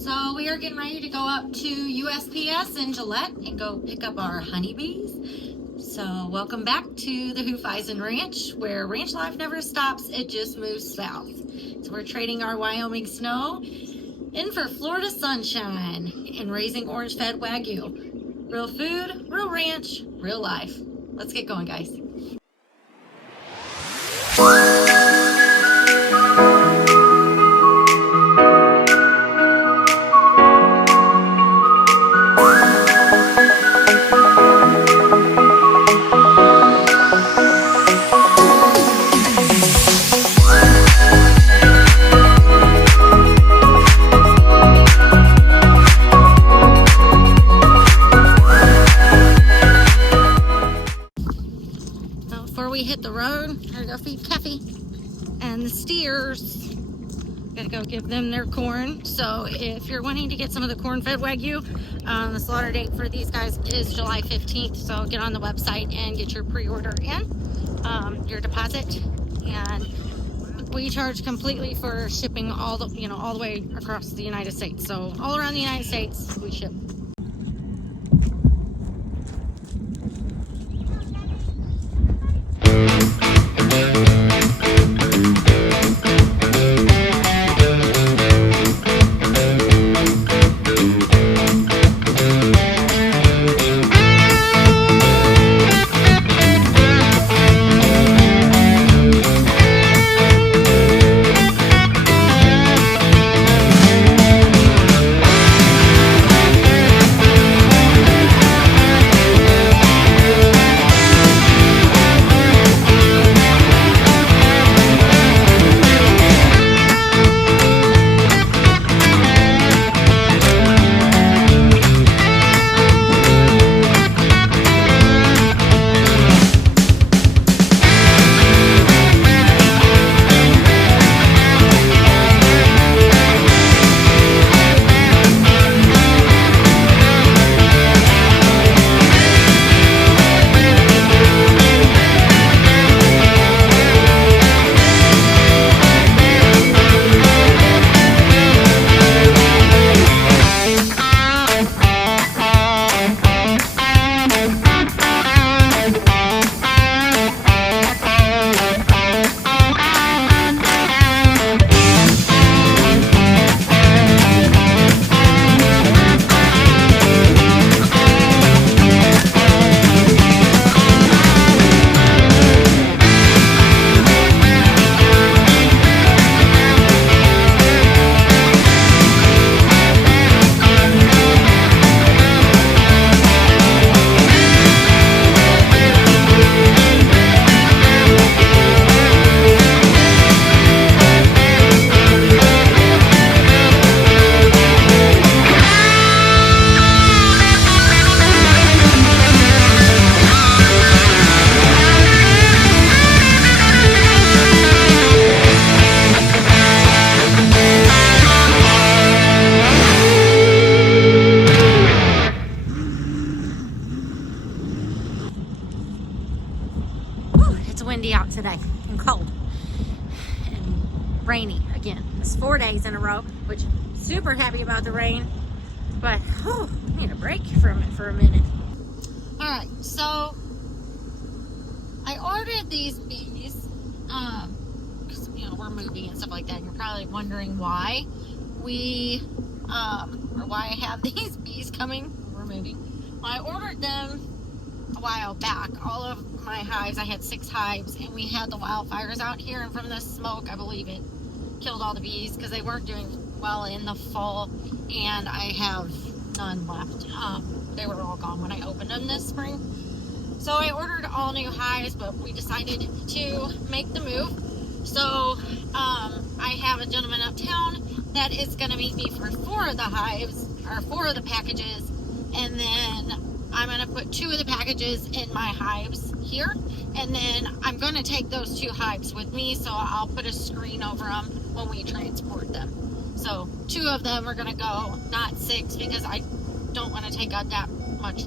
So we are getting ready to go up to USPS in Gillette and go pick up our honeybees. So welcome back to the Hufeisen Ranch, where ranch life never stops, it just moves south. So we're trading our Wyoming snow in for Florida sunshine and raising orange-fed Wagyu. Real food, real ranch, real life. Let's get going, guys. Before we hit the road, gotta go feed Keffy and the steers. Gotta go give them their corn. So if you're wanting to get some of the corn-fed Wagyu, the slaughter date for these guys is July 15th. So get on the website and get your pre-order in, your deposit, and we charge completely for shipping all the way across the United States. So all around the United States, we ship. It's windy out today and cold and rainy again. It's 4 days in a row, which I'm super happy about the rain, but I need a break from it for a minute. All right, so I ordered these bees because we're moving and stuff like that, and you're probably wondering why or why I have these bees coming. We're moving. Well, I ordered them a while back. All of my hives, I had 6 hives, and we had the wildfires out here, and from the smoke, I believe it killed all the bees because they weren't doing well in the fall, and I have none left. They were all gone when I opened them this spring. So I ordered all new hives, but we decided to make the move. So I have a gentleman uptown that is going to meet me for 4 of the hives, or 4 of the packages, and then I'm going to put 2 of the packages in my hives here, and then I'm going to take those 2 hives with me, so I'll put a screen over them when we transport them. So 2 of them are going to go, not 6, because I don't want to take up that much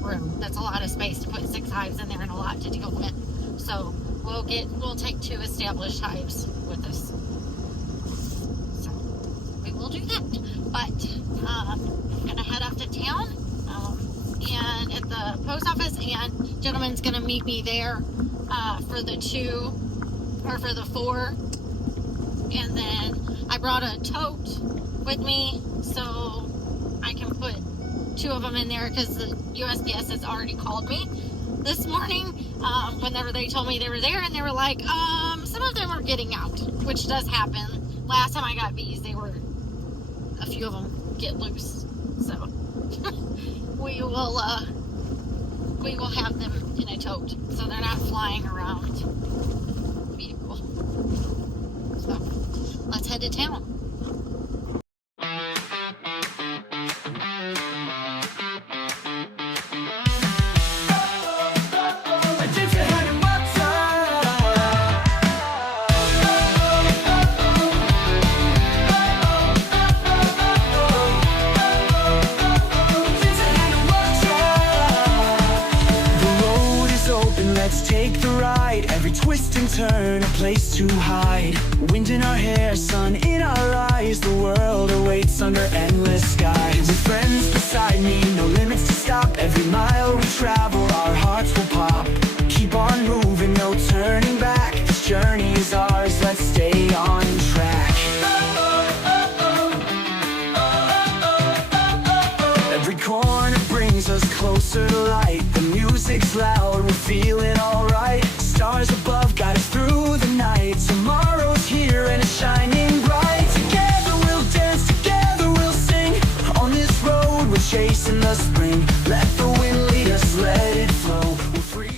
room. That's a lot of space to put 6 hives in there and a lot to deal with. So we'll take 2 established hives with us. So we will do that. But town, and at the post office, and gentleman's gonna meet me there for the 2 or for the 4. And then I brought a tote with me so I can put 2 of them in there, because the USPS has already called me this morning whenever they told me they were there, and they were like, some of them are getting out, which does happen. Last time I got bees, a few of them get loose, so we will have them in a tote so they're not flying around the vehicle. So let's head to town. Take the ride, every twist and turn, a place to hide. Wind in our hair, sun in our eyes, the world awaits under endless skies. With friends beside me, no limits to stop. Every mile we travel, our hearts will pop. Keep on moving, no turning back. This journey is ours, let's stay on track. Every corner brings us closer to light. The music's loud, we're feeling alright. Stars above guide us through the night. Tomorrow's here and it's shining bright. Together we'll dance, together we'll sing. On this road we're chasing the spring. Let the wind lead us, let it flow. We're free.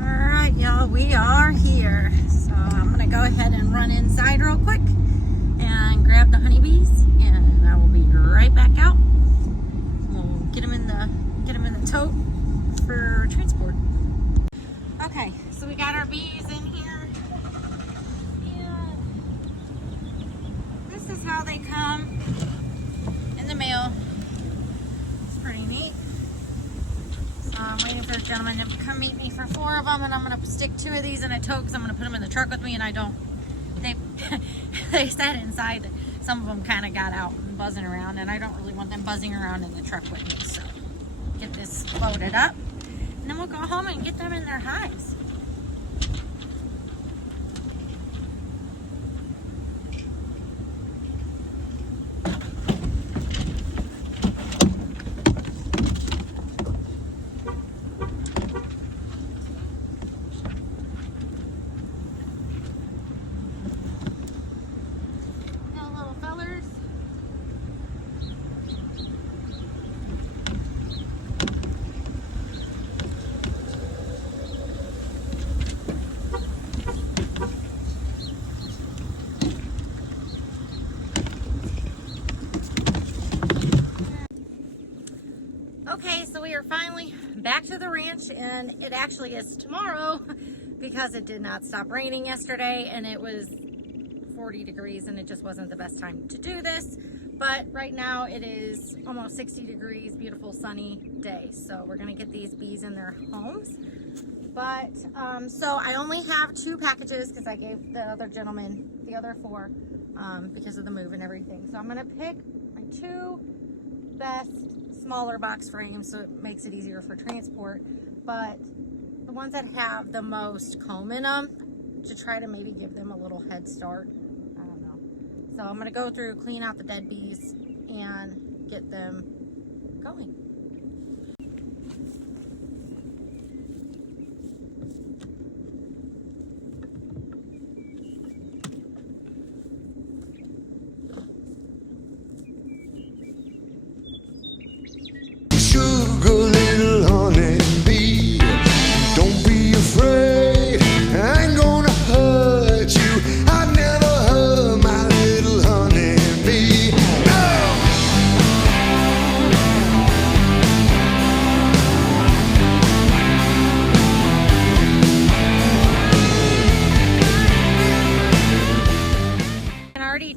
Alright, y'all, we are here. So I'm gonna go ahead and run inside real quick and grab the honeybees, and I will be right back out. We'll get them in the tote for transport. Okay, so we got our bees in here, and this is how they come in the mail. It's pretty neat. So I'm waiting for a gentleman to come meet me for 4 of them, and I'm gonna stick 2 of these in a tote because I'm gonna put them in the truck with me, and they sat inside. Some of them kind of got out and buzzing around, and I don't really want them buzzing around in the truck with me. So get this loaded up, and then we'll go home and get them in their hives. Okay, so we are finally back to the ranch, and it actually is tomorrow because it did not stop raining yesterday, and it was 40 degrees, and it just wasn't the best time to do this. But right now it is almost 60 degrees, beautiful sunny day. So we're gonna get these bees in their homes. But so I only have 2 packages because I gave the other gentleman the other 4 because of the move and everything. So I'm gonna pick my 2 best smaller box frames, so it makes it easier for transport, but the ones that have the most comb in them, to try to maybe give them a little head start. I don't know. So I'm gonna go through, clean out the dead bees, and get them going.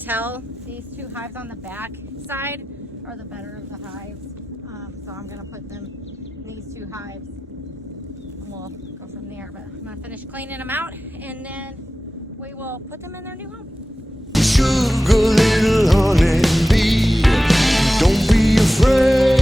Tell these 2 hives on the back side are the better of the hives, so I'm going to put them in these 2 hives, and we'll go from there. But I'm going to finish cleaning them out, and then we will put them in their new home. Sugar little honey bee, don't be afraid.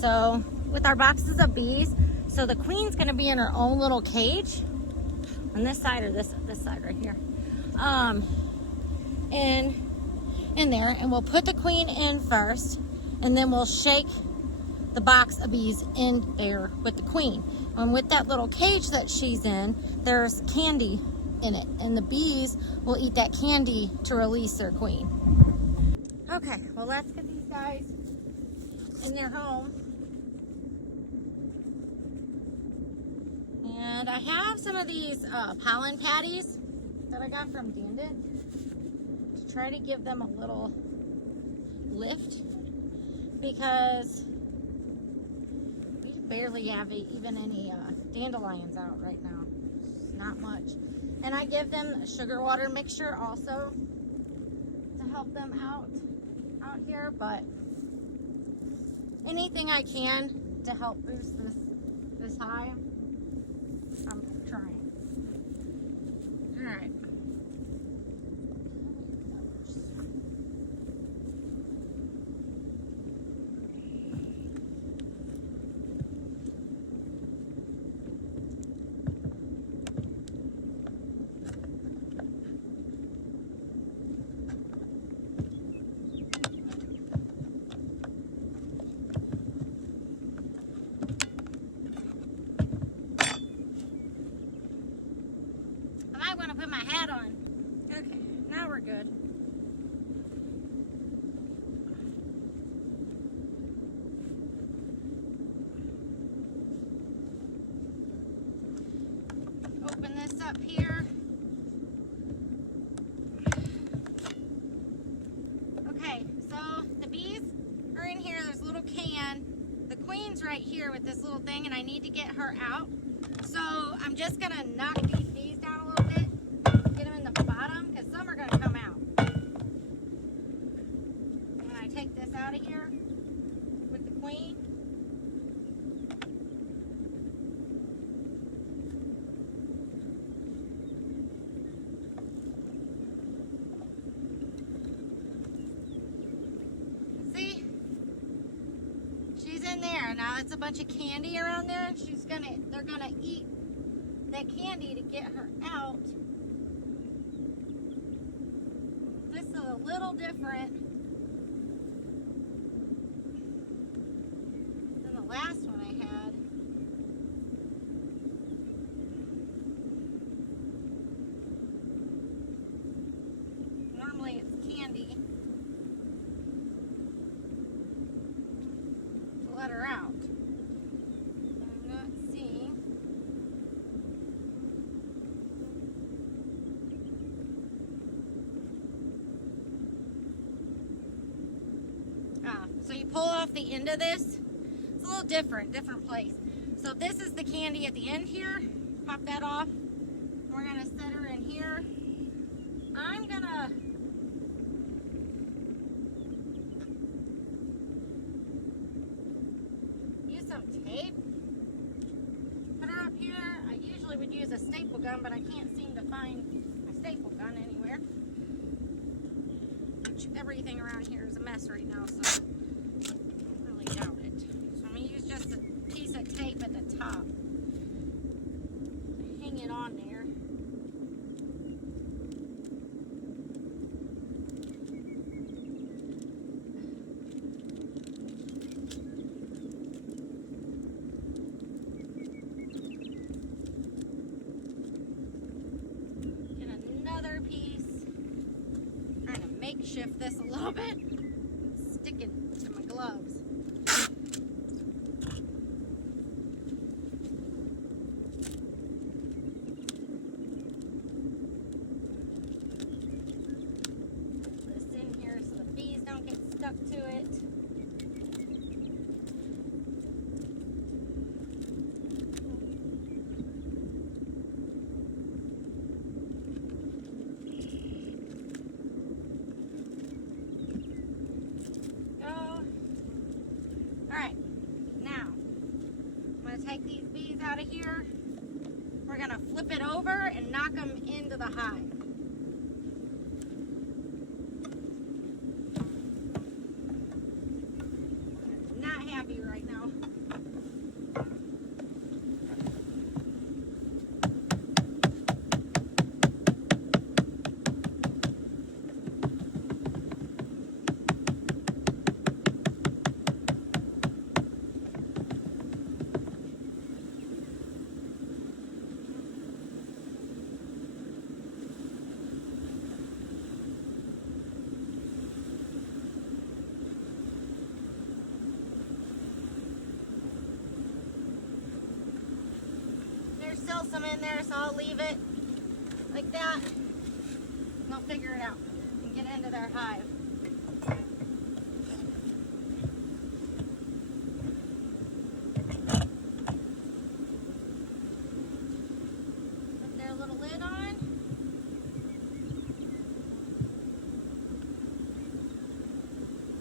so with our boxes of bees, so the queen's gonna be in her own little cage on this side, or this side right here, in there, and we'll put the queen in first, and then we'll shake the box of bees in there with the queen. And with that little cage that she's in, there's candy in it, and the bees will eat that candy to release their queen. Okay, well, let's get these guys in their home. And I have some of these pollen patties that I got from Dandit to try to give them a little lift, because we barely have even any dandelions out right now. It's not much. And I give them a sugar water mixture also to help them out here, but anything I can to help boost this hive, I'm trying. All right. I want to put my hat on. Okay, now we're good. Open this up here. Okay, so the bees are in here. There's a little can. The queen's right here with this little thing, and I need to get her out. So I'm just going to knock these bees down a little bit. Get them in the bottom, because some are going to come out. When I take this out of here with the queen, see, she's in there. Now it's a bunch of candy around there. They're gonna eat that candy to get her out. This is a little different than the last one I had. Normally it's candy to let her out. I'm not seeing. So you pull off the end of this. It's a little different place. So this is the candy at the end here. Pop that off. We're gonna set her in here. I'm gonna use some tape. Put her up here. I usually would use a staple gun, but I can't seem to find my staple gun anywhere. Everything around here is a mess right now, so I really doubt it. So I'm going to use just a piece of tape at the top. Hang it on there. Get another piece. Trying to makeshift this a little bit. Stick it to my gloves. Put this in here so the bees don't get stuck to it. Take these bees out of here. We're going to flip it over and knock them into the hive. Not happy right now. there's still some in there, so I'll leave it like that. And they'll figure it out and get into their hive. Put their little lid on.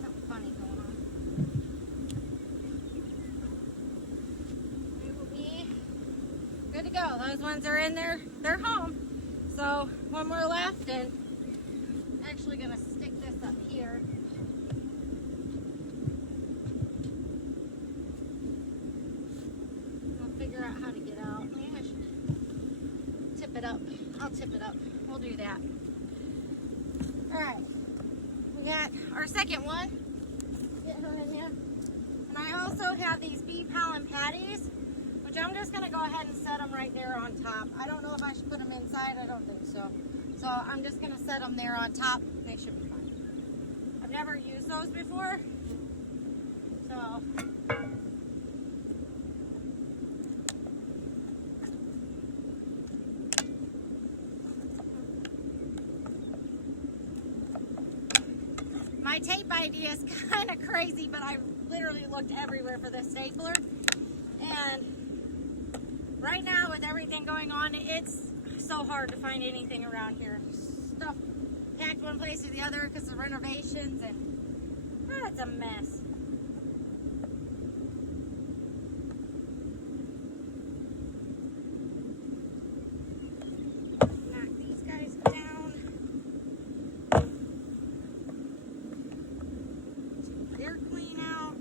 Something funny going on. We will be good to go. Those ones are in there. They're home. So one more left, and I'm actually going to stick this up here. I'll figure out how to get out. Maybe I should tip it up. I'll tip it up. We'll do that. Alright. We got our second one. Get her in there. And I also have these bee pollen patties, which I'm just going to go ahead and set them right there on top. I don't know if I should put them inside. I don't think so. So I'm just going to set them there on top. They should be fine. I've never used those before. So my tape idea is kind of crazy, but I literally looked everywhere for this stapler. And right now, with everything going on, it's so hard to find anything around here. Stuff packed one place to the other because of renovations, and it's a mess. Knock these guys down. They're clean out.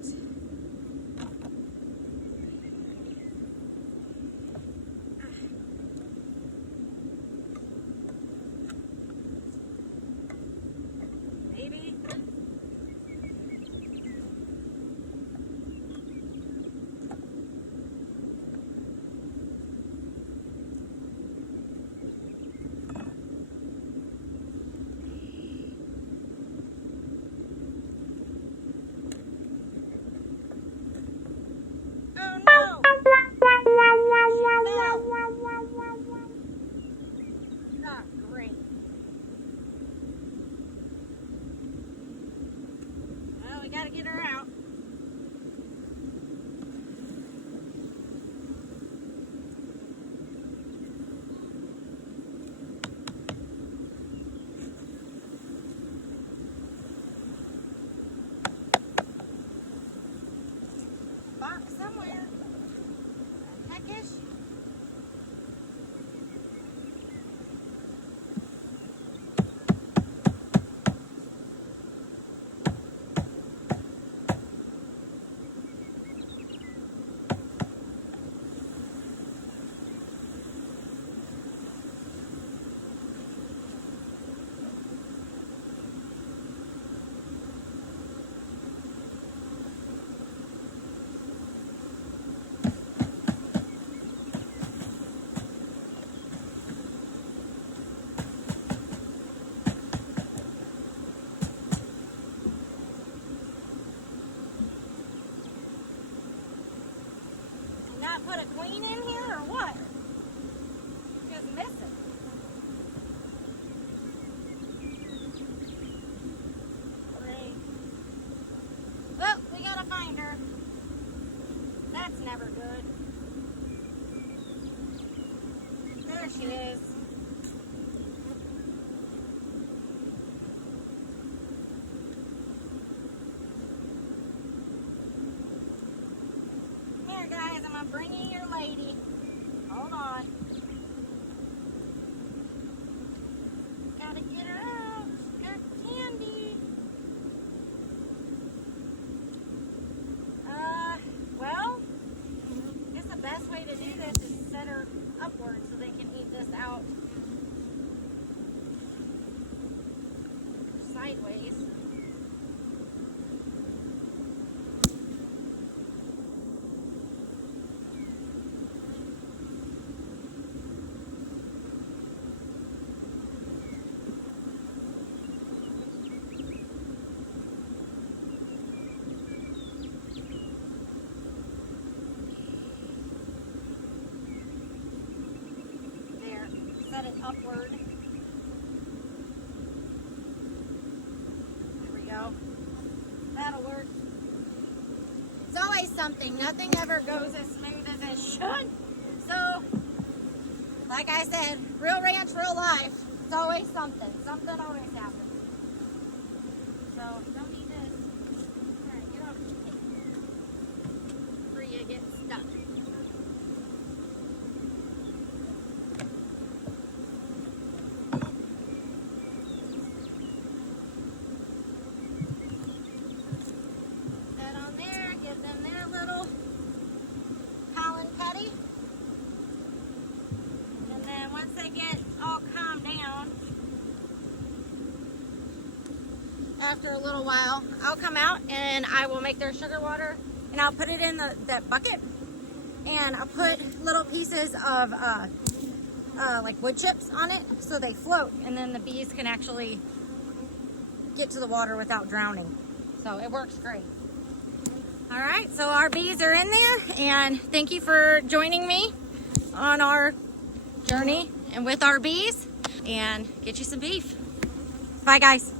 Gotta get her out. Box somewhere. Heckish. Put a queen in here or what? Just missing. Great. Well, we gotta find her. That's never good. There she is. Guys, I'm gonna bring you your lady. Hold on. Gotta get her out. She's got candy. Well, I guess the best way to do this is set her upward so they can eat this out sideways. set it upward. There we go. That'll work. It's always something. Nothing ever goes as smooth as it should. So, like I said, real ranch, real life. It's always something. Something always happens. So, don't need this. Alright, get off the tape. Before you get stuck. That on there, give them their little pollen petty. And then once they get all calmed down, after a little while, I'll come out and I will make their sugar water and I'll put it in that bucket, and I'll put little pieces of like wood chips on it so they float, and then the bees can actually get to the water without drowning. So it works great. All right, so our bees are in there, and thank you for joining me on our journey and with our bees, and get you some beef. Bye guys.